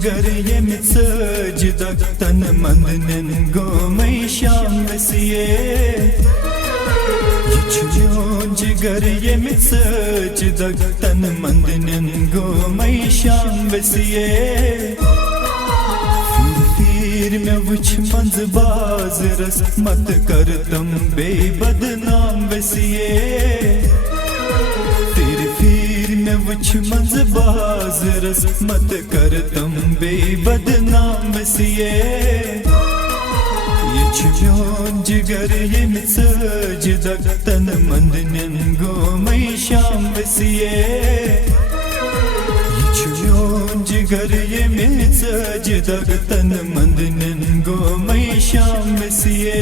जिगर yemit săcidak mandınen gomay şam vesiye Yıçyon jigar yemit săcidak mandınen gomay şam vesiye Fir me vıç manz bazıras mat kartam bey badnam vesiye मैं वच मंज बाजरस मत कर तम बे बदनाम वसिए ये छुयों जिगर ये मिसजदक तन मंदनन गो मैं शाम वसिए ये छुयों जिगर ये मिसजदक तन मंदनन गो मैं शाम वसिए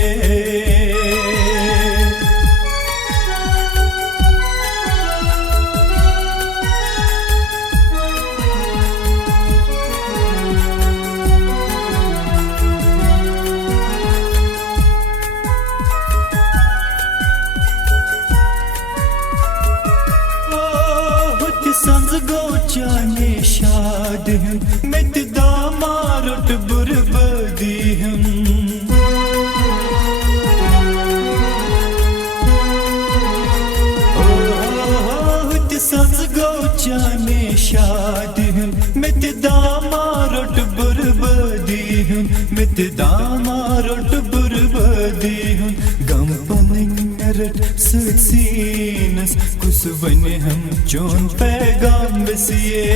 संज गोचाने शाद हम मित दामारट बुरबदी हम संज गोचाने शाद हम मित दामारट बुरबदी हम मित दामारट बुरबदी हम गम पनरट सीनस कुसवन हम चोन पैगाम वसिए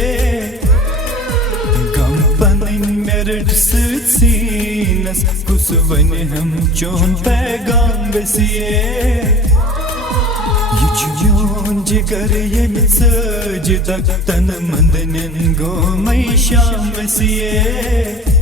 गम पन मेरट सीनस कुसवन हम चोन पैगाम वसिए युन जिगर ये मिसजदक तन मंदनन गो मैं शाम वसिए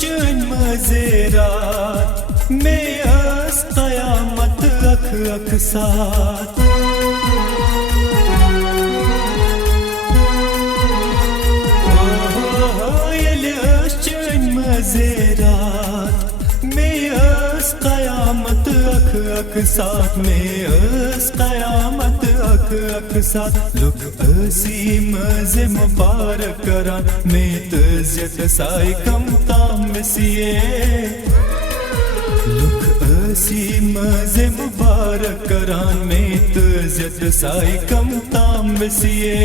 चन मज़ेरात में अस क़यामत अख अख साथ चन मज़ेरात में अस क़यामत अख अख साथ में अस क़यामत अख अख साथ लुक असी मज़े मुबारक करान में तज़्यत साई कम ताम वसिए लुक असी मज़े मुबारक करान में तज़्यत साई कम ताम वसिए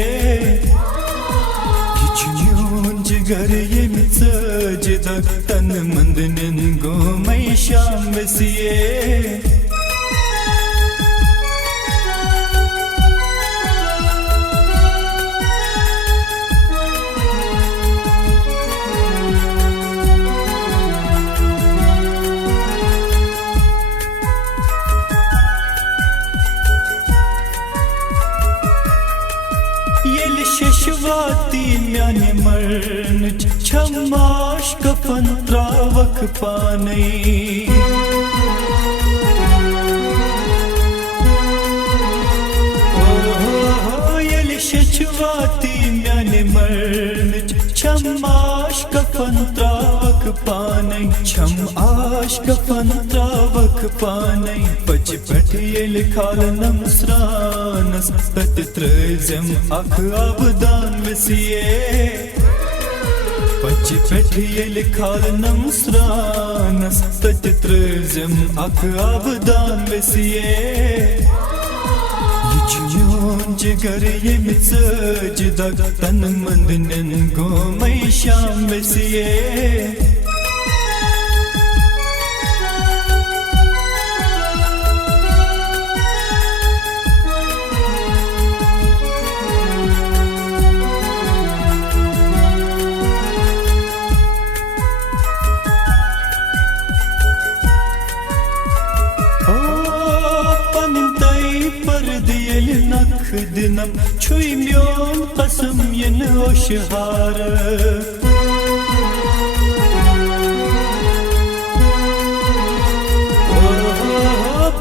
युन जिगर ये मिसजदक तन मंदनन गो मैं शाम वसिए शशवाती म्याने मर्न छमाश कफन त्रावक पाने यली शशवाती म्याने मर्न छमाश कफन त्रावक पाने छम आश कफन त्रावक पाने पच पठियल खाल नमस्रानस तत त्रजम अख आबदान वसिए पच पठियल खाल नमस्रानस तत त्रजम अख आबदान वसिए युन जिगर ये मिसजदक तन मंदनन गो मैं शाम वसिए dinam çuymyon kasım yeni oşharı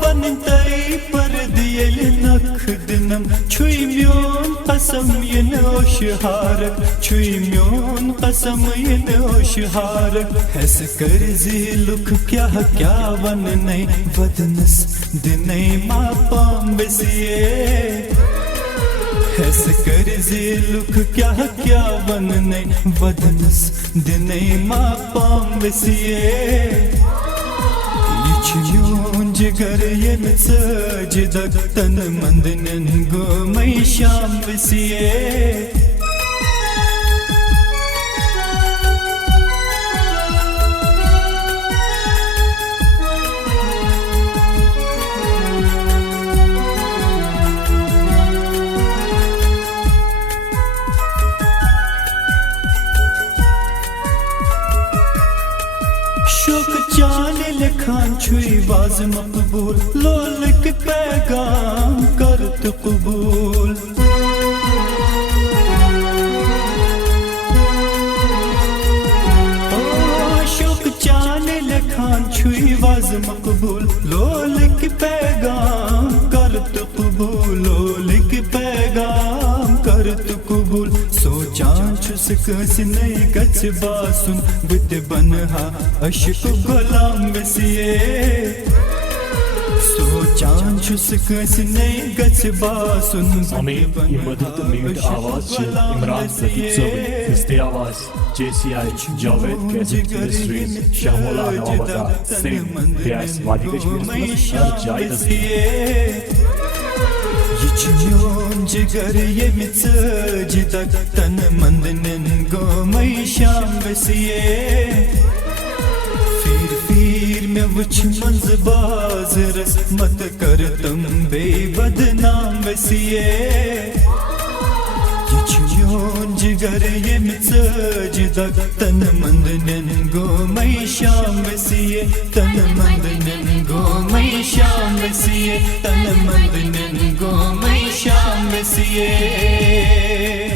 panintai par diyel nak dinam खन छुई म्योन कसम इन ओशहारक छुई म्योन कसम इन ओशहारक हस कर लुक क्या क्या वन नहीं वदनस दिनै मा पाम बसिए हस कर लुक क्या क्या वन नहीं वदनस दिनै मा पाम बसिए म्योन जिगर ये सजदक तन मंदन गो मई शाम बसिए शोक चाल लखान छुई बाज मकबूल लोलक पैगाम कर तु कबूल शोक चाल लखान छुई बाज मकबूल लोलक पैगाम कर तु कबूल लोलक पैगाम कर तु कबूल सोचान छुस कस नहीं गच बासुन बुत बनहा अशक गुलाम बसिए सोचान छुस कस नहीं गच बासुन हमें ये मधुर मीठ आवाज से इमरान सतीब ज़ोबे फिस्ते आवाज JCI जावेद कैसेट इंडस्ट्रीज शामोला नवाबा सिंह प्यास वादी कश्मीर जाय दस्ती म्योन जिगर ये सजदक तन मंदन गो मई शाम बसिए फिर में वुच मंज बाज रस मत कर तुम बेबदनाम बसिए म्योन जिगर ये सजदक तन मंदन गो मई शाम बसिए तन मंदन गो मई शाम बसिए तन मंदन गो मई शाम बसिए